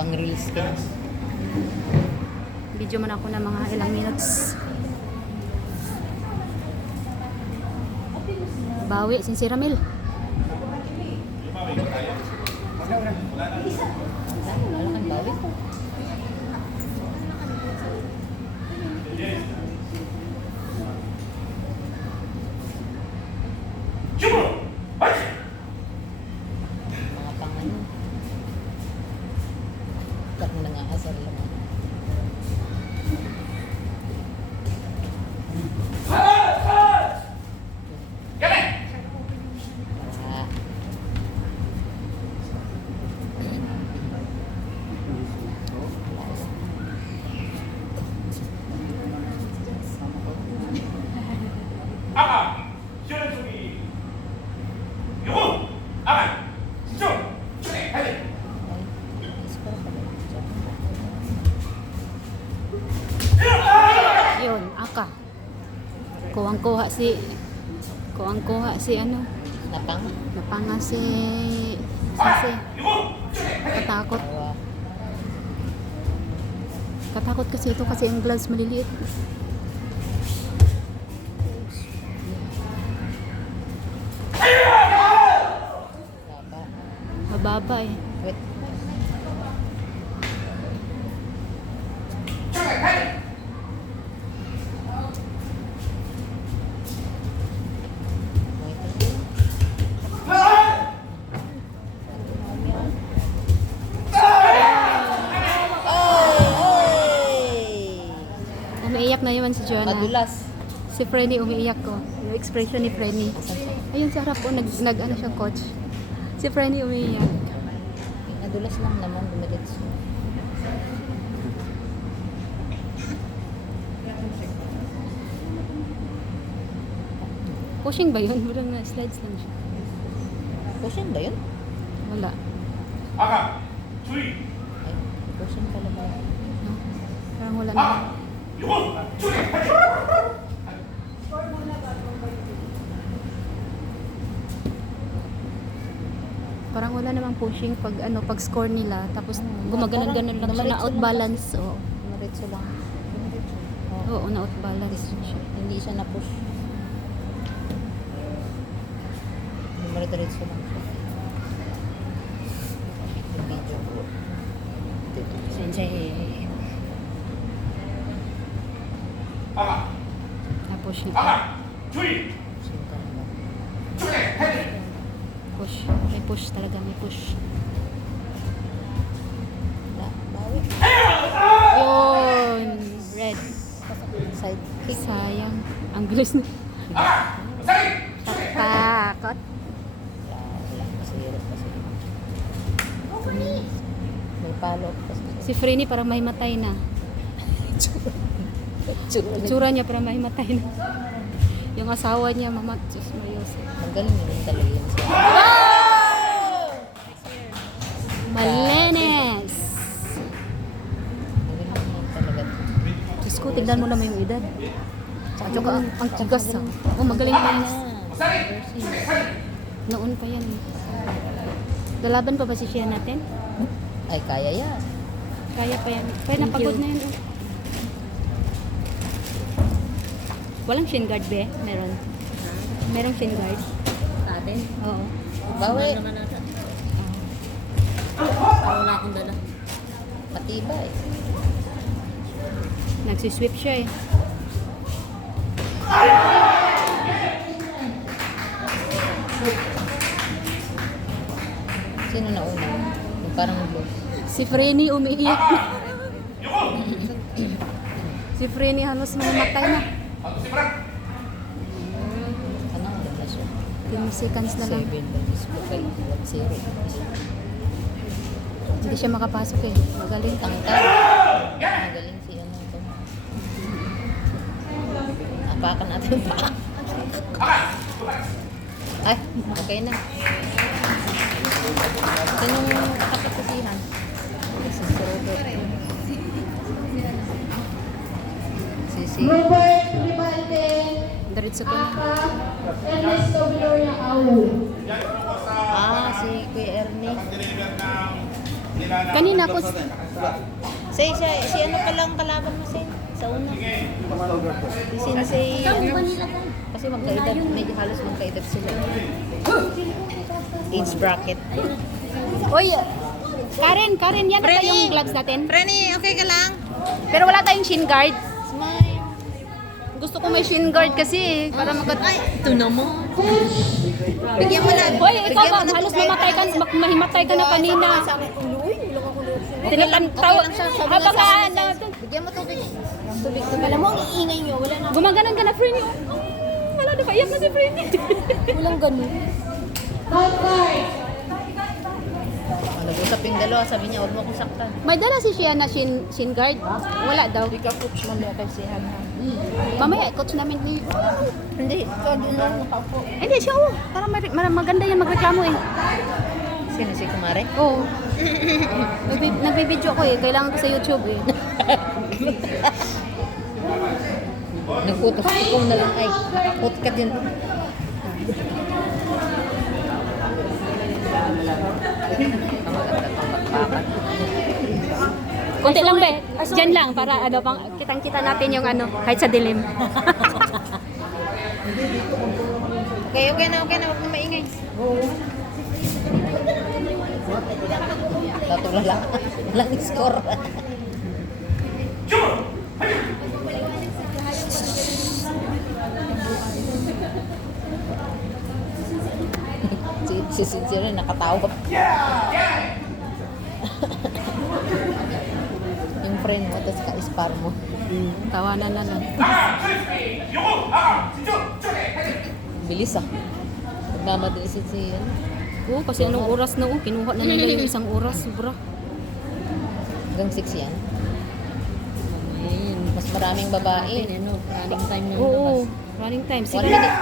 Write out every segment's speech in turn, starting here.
Pang reels ka. Video man ako ng mga ilang minutes. Bawi, si Ramil. Wala kang bawi ko. Mga pangano. Kat mo nangaasar lang. Ah. 아가 시원한 소리 요거 아가 집중 초대 가야 돼 Yun, aka. Kuwang-kuha si ano, Napang. napanga si 요거 초대 katakot. Awa. Katakot kasi ito kasi ang gloves maliliit. Baba. Mababa eh. Wait. 초대 가야 돼 Umiiyak na naman si Joanna. Madulas. Si Frenny umiiyak ko. Yung expression ni Frenny. Asan siya? Ayun sa harap po, nag ano siya coach. Si Frenny umiiyak. Madulas lang naman. Dumiritso. Pushing ba yun? Walang na slides lang siya. Cushion ba yun? Wala. 아가 주의 Ay, cushion pala ba? No? Parang wala na. 아 요거 초대 가야 돼 Parang wala namang pushing pag ano pag score nila tapos gumaganon-ganon lang siya na Dumiretso out lang balance. siya. Oo. Dumiritso lang. Oo. Oo, na out balance siya. Hindi siya na-push. Dumiretso lang siya. Yung video ko. Dito. Sensei. 아가 Na push niya. 아가 주의 Cushion ka naman. 초대 가야 돼 Push. May push talaga, may push. Wala. Bawi. Yun! Red. Side kick. Sayang. Ang bilis na. 아가 사이 Takot. Wala. Masirap kasi. May follow-up kasi. Si Frenny parang mahimatay na. Itsura niya parang mahimatay na. Yung asawa niya, Mama Diyos Marios. Magaling yun talaga yun siya. Malenes! Magaling yun talaga. Diyos ko, tignan mo naman yung edad. Tsaka ang tigas ah. Oh, magaling pa yan. 사이 Noon pa yan. Lalaban pa ba si Shea natin? Ay, kaya yan. Kaya pa yan. Kaya napagod na yan. Oh. Walang shin guard be? Meron. Merong shin guard. Sa atin? Oo. Bawi. Naman natin. Wala akong dala. Matibay. Nagsisweep siya eh. Sino na una? Yung parang blue. Si Frenny umiiyak na. 요거 Si Frenny halos mamatay na. 아또 세브라 Ano ang relasyon? 10 seconds na lang. 7 by this book ay 1-0. Hindi siya makapasok eh. Magaling. Tangkad. Magaling si ano ito. Apakan natin pa. Ay, okay na. Sinong kapatisihan? Si Robert. Si Robert Ribalde, Diretso ko na. Ernesto Villoria Au. Ah, si Kuya Ernie. deliver ng Kanina ako, Say, si ano pa lang kalaban mo, Say? Sa una. Si Sensei, ano? Kasi magkaedad, medyo halos magkaedad sila. Age bracket. Uy, Karen, yan na Freddy! tayong gloves natin. Frenny, okay ka lang? Pero wala tayong shin guard. Smile. Gusto ko may shin guard kasi para Ito na mo. Bigyan mo na. Hoy, ikaw bigyan ba? mo na Halos tubig. mahimatay ka na kanina. Tinatantaw. Habang ka Bigyan mo tubig. Alam mo, ang iingay nyo. Wala na. gumaganon ka na, Frenny. Wala na, iyak na si Frenny. Walang ganun. Hot card. Nag-usap yung dalawa, sabi niya, huwag mo akong saktan. May dala si Shia na shin guard. Wala daw. Hindi ka coach mamaya kay si Hana. Mamaya, coach namin ni... Hindi, ikaw doon lang nakaupo. Hindi, siya oh. Para maganda yan magreklamo eh. Sino si Kumare? Oo. Nagbibideo ko eh. Kailangan ko sa YouTube eh. Nagputos ko na lang ay. Nakaput ka din. Konti lang be. Diyan lang para ano pang kitang-kita natin yung ano kahit sa dilim. Okay na. Huwag na maingay. Natural lang. Lang score. si Sincere nakatawa. Yung friend mo, tapos ka-spar mo. Tawanan na lang. Bilis ah. Nagmamadali si ano. Oo, kasi anong oras na kinuha na nila yung isang oras. Sobra. Hanggang 6 yan. Mas maraming babae. Ano, running time na Oo, running time. 1 minute.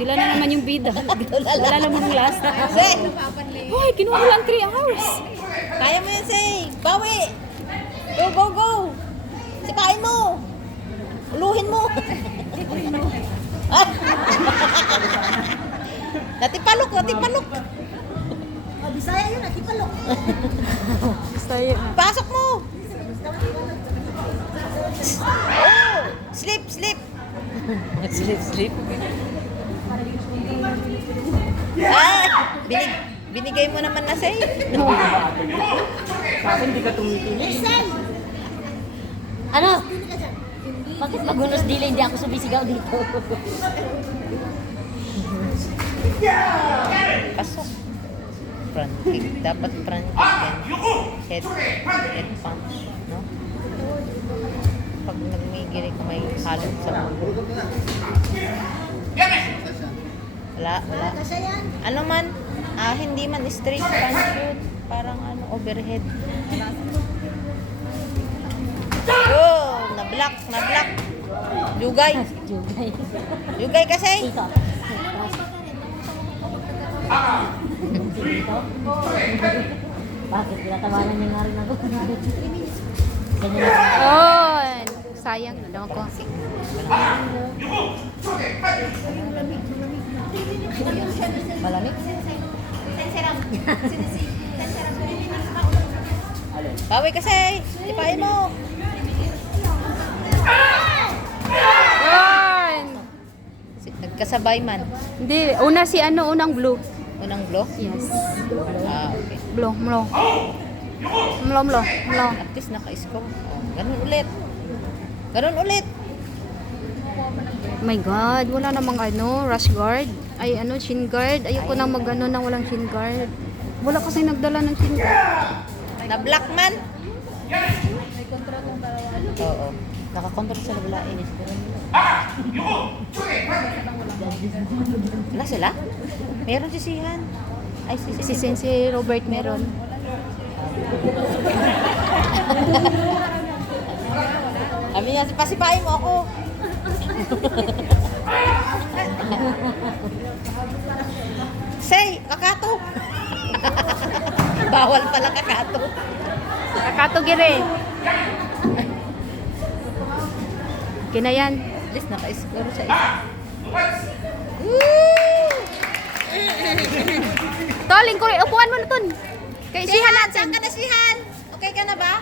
Sila na naman yung bida. Wala namang last. Say! Hoy, kinuha ko lang 3 hours. Kaya mo yan, Say! Bawi! Go! Sikain mo! Uluhin mo! Natipalok! Bisaya yun, nakipalok. Stay. Pasok mo! Oh! Sleep! Sleep. Binigay mo naman na, Say. Ano? Bakit magunos dili hindi ako sumisigaw dito? Pasok. Front kick. Dapat front kick yan. Head punch. No? Pag nagmigiri ko may halong sa mundo. Wala. Ano man? Hindi man straight front shoot. Parang overhead. Oh, na-block. Lugay kasi. Bakit? Tinatawanan niya nga rin ako. Oh, sayang. Naman ko. Malamig? Bawi kasi! Ipain mo! Yarn! Nagkasabay man. Hindi, unang blue. Unang blow? Yes. Okay. Blue. At least naka-score. Ganun ulit. Oh my God, wala namang rush guard. Ay, shin guard. Ayoko nang nang walang shin guard. Wala kasi nagdala ng shin guard. Na-block man? Oo. Nakakontra sa labalain. Wala sila? Meron si Sihan. Ay, Si Sensei Robert meron. Sabi niya, pasipain mo ako. Say, kakato. Bawal pala kakato. Kakato gire. Kinayan. At least naka-score sa isa. Toling ko, upuan mo na ton. Kay Sihan natin. Saan ka na, Sihan? Okay ka na ba?